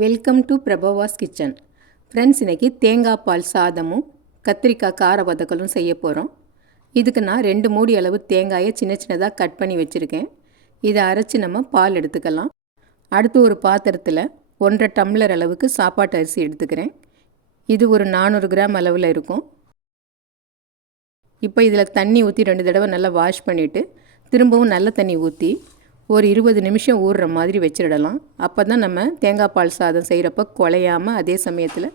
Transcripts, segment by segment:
Welcome to Prabhavas kitchen. Friends, இன்றைக்கி தேங்காய் பால் சாதமும் கத்திரிக்காய் கார வதக்கலும் செய்ய போகிறோம். இதுக்கு நான் 2 மூடி அளவு தேங்காயை சின்ன சின்னதாக கட் பண்ணி வச்சுருக்கேன். இதை அரைச்சி நம்ம பால் எடுத்துக்கலாம். அடுத்து ஒரு பாத்திரத்தில் 1.5 டம்ளர் அளவுக்கு சாப்பாட்டு அரிசி எடுத்துக்கிறேன். இது ஒரு 400 கிராம் அளவில் இருக்கும். இப்போ இதில் தண்ணி ஊற்றி 2 தடவை நல்லா வாஷ் பண்ணிவிட்டு திரும்பவும் நல்ல தண்ணி ஊற்றி ஒரு 20 நிமிஷம் ஊறுற மாதிரி வச்சிடலாம். அப்போ தான் நம்ம தேங்காய் பால் சாதம் செய்கிறப்ப குலையாமல் அதே சமயத்தில்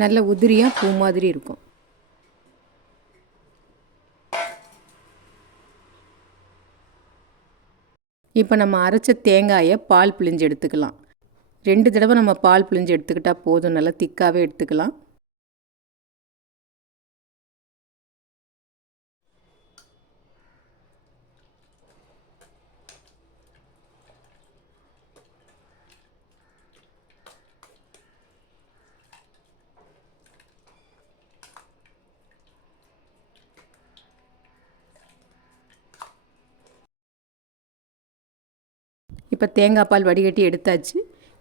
நல்ல உதிரியாக பூ மாதிரி இருக்கும். இப்போ நம்ம அரைச்ச தேங்காயை பால் பிழிஞ்சு எடுத்துக்கலாம். 2 தடவை நம்ம பால் பிழிஞ்சு எடுத்துக்கிட்டால் போதும். நல்லா திக்காகவே எடுத்துக்கலாம். இப்போ தேங்காய் பால் வடிகட்டி எடுத்தாச்சு.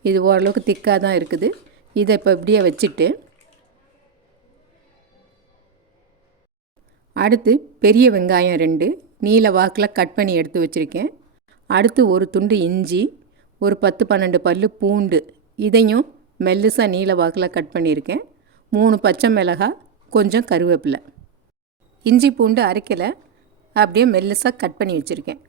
இது ஓரளவுக்கு திக்காக தான் இருக்குது. இதை இப்போ இப்படியே வச்சுட்டு அடுத்து பெரிய வெங்காயம் 2 நீல வாக்கில் கட் பண்ணி எடுத்து வச்சுருக்கேன். அடுத்து ஒரு துண்டு இஞ்சி, ஒரு 10-12 பல் பூண்டு, இதையும் மெல்லுசாக நீல வாக்கில் கட் பண்ணியிருக்கேன். 3 பச்சை மிளகாய், கொஞ்சம் கருவேப்பிலை. இஞ்சி பூண்டு அரைக்கலை, அப்படியே மெல்லுசாக கட் பண்ணி வச்சுருக்கேன்.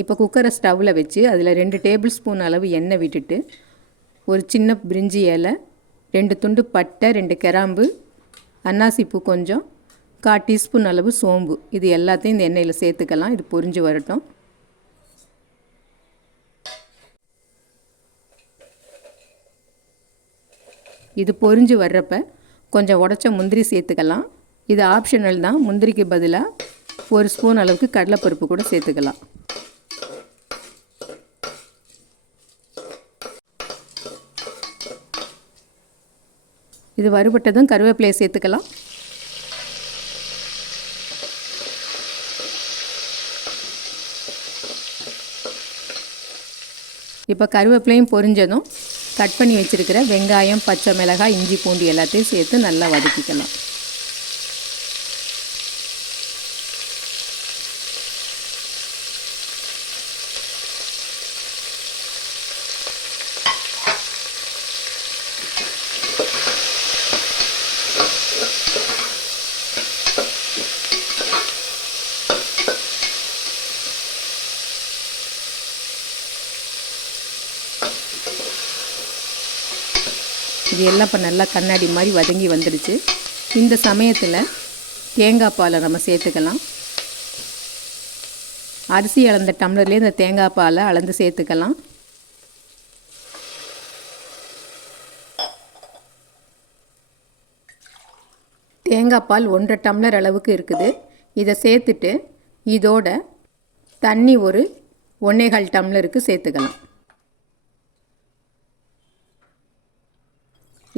இப்போ குக்கரை ஸ்டவ்வில் வச்சு அதில் 2 டேபிள் ஸ்பூன் அளவு எண்ணெய் விட்டுட்டு ஒரு சின்ன பிரிஞ்சி இலை, 2 துண்டு பட்டை, 2 கிராம்பு, அன்னாசிப்பூ கொஞ்சம், 1/4 டீஸ்பூன் அளவு சோம்பு, இது எல்லாத்தையும் இந்த எண்ணெயில் சேர்த்துக்கலாம். இது பொரிஞ்சு வரட்டும். இது பொரிஞ்சு வர்றப்ப கொஞ்சம் உடச்ச முந்திரி சேர்த்துக்கலாம். இது ஆப்ஷனல் தான். முந்திரிக்கு பதிலாக ஒரு ஸ்பூன் அளவுக்கு கடலைப்பருப்பு கூட சேர்த்துக்கலாம். இது வறுபட்டதும் கருவேப்பிலையை சேர்த்துக்கலாம். இப்போ கருவேப்பிலையும் பொரிஞ்சதும் கட் பண்ணி வச்சுருக்கிற வெங்காயம், பச்சை மிளகாய், இஞ்சி பூண்டு எல்லாத்தையும் சேர்த்து நல்லா வதக்கிக்கலாம். இது எல்லாம் இப்போ நல்லா கண்ணாடி மாதிரி வதங்கி வந்துடுச்சு. இந்த சமயத்தில் தேங்காய் பாலை நம்ம சேர்த்துக்கலாம். அரிசி அளந்த டம்ளர்லேயே இந்த தேங்காய் பாலை அளந்து சேர்த்துக்கலாம். தேங்காய் பால் 1.5 டம்ளர் அளவுக்கு இருக்குது. இதை சேர்த்துட்டு இதோட தண்ணி ஒரு 1.25 டம்ளருக்கு சேர்த்துக்கலாம்.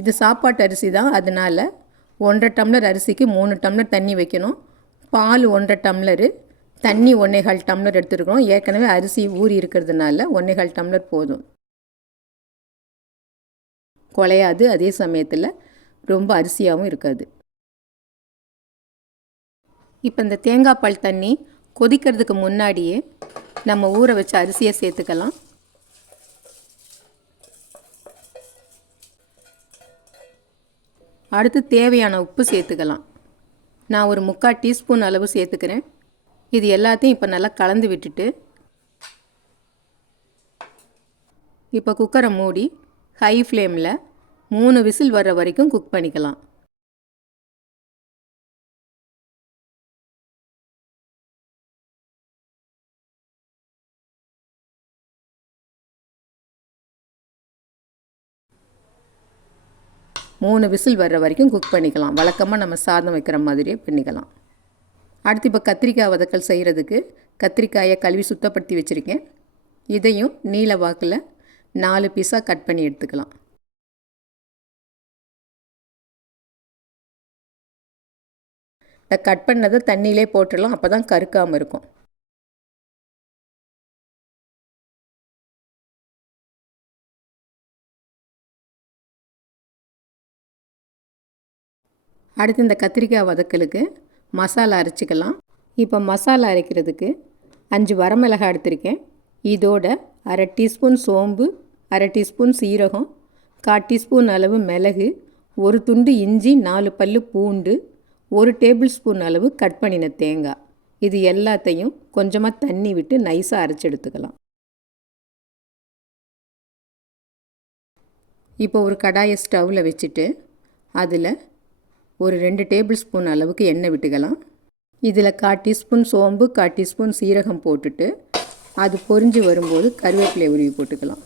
இது சாப்பாட்டு அரிசி தான், அதனால் 1.5 டம்ளர் அரிசிக்கு 3 டம்ளர் தண்ணி வைக்கணும். பால் 1.5 டம்ளரு, தண்ணி 1.25 டம்ளர் எடுத்துருக்கோம். ஏற்கனவே அரிசி ஊறி இருக்கிறதுனால 1.25 டம்ளர் போதும். குலையாது, அதே சமயத்தில் ரொம்ப அரிசியாகவும் இருக்காது. இப்போ இந்த தேங்காய் பால் தண்ணி கொதிக்கிறதுக்கு முன்னாடியே நம்ம ஊற வச்ச அரிசியை சேர்த்துக்கலாம். அடுத்து தேவையான உப்பு சேர்த்துக்கலாம். நான் ஒரு 3/4 டீஸ்பூன் அளவு சேர்த்துக்கிறேன். இது எல்லாத்தையும் இப்போ நல்லா கலந்து விட்டுட்டு இப்போ குக்கரை மூடி ஹை ஃப்ளேமில் 3 விசில் வர்ற வரைக்கும் குக் பண்ணிக்கலாம். மூணு விசில் வர்ற வரைக்கும் குக் பண்ணிக்கலாம். வழக்கமாக நம்ம சாதம் வைக்கிற மாதிரியே பண்ணிக்கலாம். அடுத்து இப்போ கத்திரிக்காய் வதக்கல் செய்கிறதுக்கு கத்திரிக்காயை கழுவி சுத்தப்படுத்தி வச்சுருக்கேன். இதையும் நீல வாக்கில் 4 பீஸாக கட் பண்ணி எடுத்துக்கலாம். கட் பண்ணதை தண்ணியிலே போட்டுடலாம். அப்போ தான் கருக்காமல் இருக்கும். அடுத்து இந்த கத்திரிக்காய் வதக்கலுக்கு மசாலா அரைச்சிக்கலாம். இப்போ மசாலா அரைக்கிறதுக்கு 5 வரமிளகாய் எடுத்திருக்கேன். இதோட அரை டீஸ்பூன் சோம்பு, அரை டீஸ்பூன் சீரகம், 1/4 டீஸ்பூன் அளவு மிளகு, ஒரு துண்டு இஞ்சி, 4 பல்லு பூண்டு, 1 டேபிள் ஸ்பூன் அளவு கட் பண்ணின தேங்காய். இது எல்லாத்தையும் கொஞ்சமாக தண்ணி விட்டு நைஸாக அரைச்சி எடுத்துக்கலாம். இப்போ ஒரு கடாயை ஸ்டவ்வில் வச்சுட்டு அதில் ஒரு 2 டேபிள் ஸ்பூன் அளவுக்கு எண்ணெய் விட்டுக்கலாம். இதில் 1/4 டீஸ்பூன் சோம்பு, 1/4 டீஸ்பூன் சீரகம் போட்டுட்டு அது பொரிஞ்சு வரும்போது கருவேப்பிலை உருவி போட்டுக்கலாம்.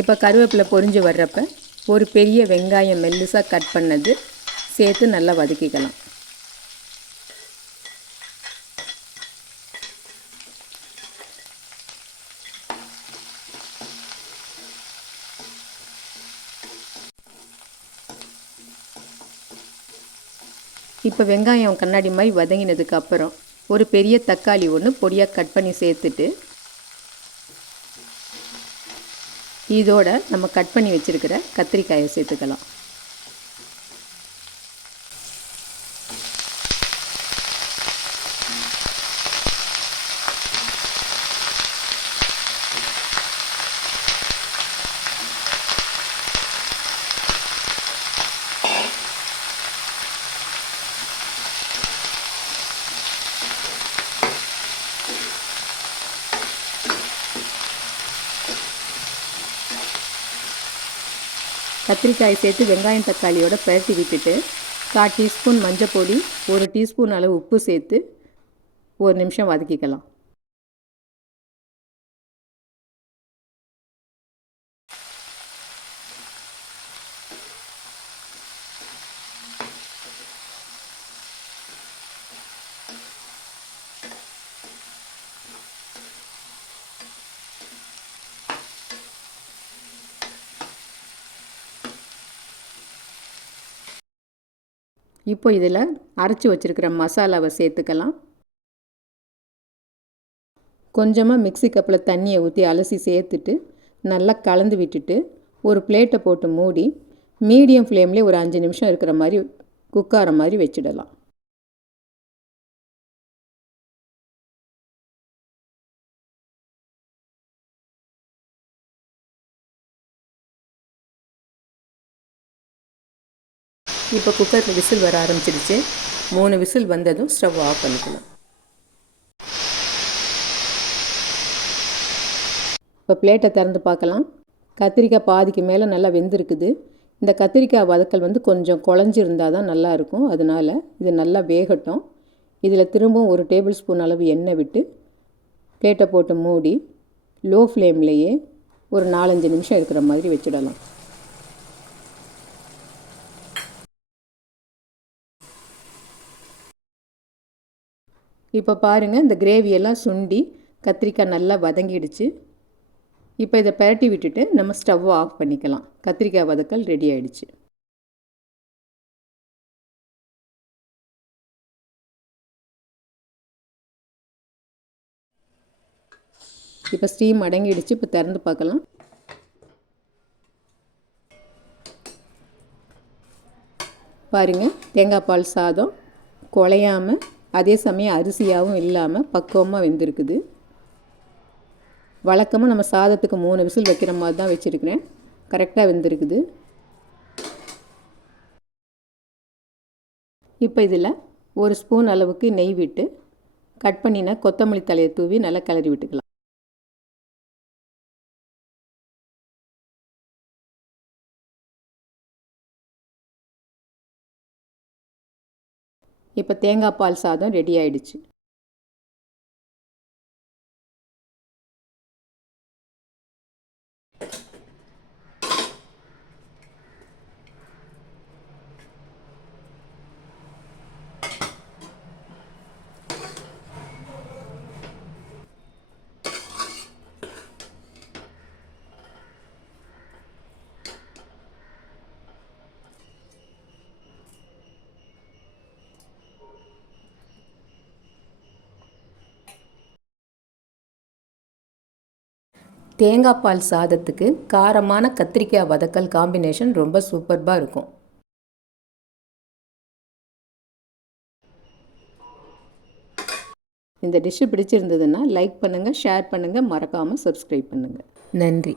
இப்போ கருவேப்பிலை பொரிஞ்சு வர்றப்ப ஒரு பெரிய வெங்காயம் மெல்லிசாக கட் பண்ணது சேர்த்து நல்லா வதக்கிக்கலாம். இப்போ வெங்காயம் கண்ணாடி மாதிரி வதங்கினதுக்கு அப்புறம் ஒரு பெரிய தக்காளி ஒன்று பொடியாக கட் பண்ணி சேர்த்துட்டு இதோட நம்ம கட் பண்ணி வச்சுருக்கிற கத்திரிக்காயை சேர்த்துக்கலாம். கத்திரிக்காய் சேர்த்து வெங்காயம் தக்காளியோட பரட்டி விட்டுட்டு 1/4 டீஸ்பூன் மஞ்சள் பொடி, 1 டீஸ்பூன் அளவு உப்பு சேர்த்து ஒரு நிமிஷம் வதக்கிக்கலாம். இப்போ இதில் அரைச்சி வச்சுருக்கிற மசாலாவை சேர்த்துக்கலாம். கொஞ்சமாக மிக்ஸி கப்பில் தண்ணியை ஊற்றி அலசி சேர்த்துட்டு நல்லா கலந்து விட்டுட்டு ஒரு பிளேட்டை போட்டு மூடி மீடியம் ஃப்ளேம்லேயே ஒரு 5 நிமிஷம் இருக்கிற மாதிரி குக்கார மாதிரி வச்சிடலாம். இப்போ குக்கரில் விசில் வர ஆரம்பிச்சிடுச்சு. 3 விசில் வந்ததும் ஸ்டவ் ஆஃப் பண்ணிக்கலாம். இப்போ பிளேட்டை திறந்து பார்க்கலாம். கத்திரிக்காய் பாதிக்கு மேலே நல்லா வெந்திருக்குது. இந்த கத்திரிக்காய் வதக்கல் கொஞ்சம் குழஞ்சிருந்தால் தான் நல்லாயிருக்கும். அதனால் இது நல்லா வேகட்டும். இதில் திரும்பவும் 1 டேபிள் ஸ்பூன் அளவு எண்ணெய் விட்டு பிளேட்டை போட்டு மூடி லோ ஃப்ளேம்லேயே ஒரு 4-5 நிமிஷம் இருக்கிற மாதிரி வச்சிடலாம். இப்போ பாருங்கள், இந்த கிரேவியெல்லாம் சுண்டி கத்திரிக்காய் நல்லா வதங்கிடுச்சு. இப்போ இதை பரட்டி விட்டுட்டு நம்ம ஸ்டவ்வை ஆஃப் பண்ணிக்கலாம். கத்திரிக்காய் வதக்கல் ரெடி ஆகிடுச்சு. இப்போ ஸ்டீம் அடங்கிடுச்சு. இப்போ திறந்து பார்க்கலாம். பாருங்கள், தேங்காய் பால் சாதம் குழையாமல் அதே சமயம் அரிசியாகவும் இல்லாமல் பக்குவமாக வெந்திருக்குது. வழக்கமாக நம்ம சாதத்துக்கு 3 விசில் வைக்கிற மாதிரி தான் வச்சுருக்கிறேன். கரெக்டாக வெந்திருக்குது. இப்போ இதில் 1 ஸ்பூன் அளவுக்கு நெய் விட்டு கட் பண்ணின கொத்தமல்லி தழையை தூவி நல்லா கிளறி விட்டுக்கலாம். இப்போ தேங்காய் பால் சாதம் ரெடி ஆகிடுச்சு. தேங்காய் பால் சாதத்துக்கு காரமான கத்திரிக்காய் வதக்கல் காம்பினேஷன் ரொம்ப சூப்பர்பாக இருக்கும். இந்த டிஷ்ஷு பிடிச்சிருந்ததுன்னா லைக் பண்ணுங்கள், ஷேர் பண்ணுங்கள், மறக்காமல் சப்ஸ்கிரைப் பண்ணுங்கள். நன்றி.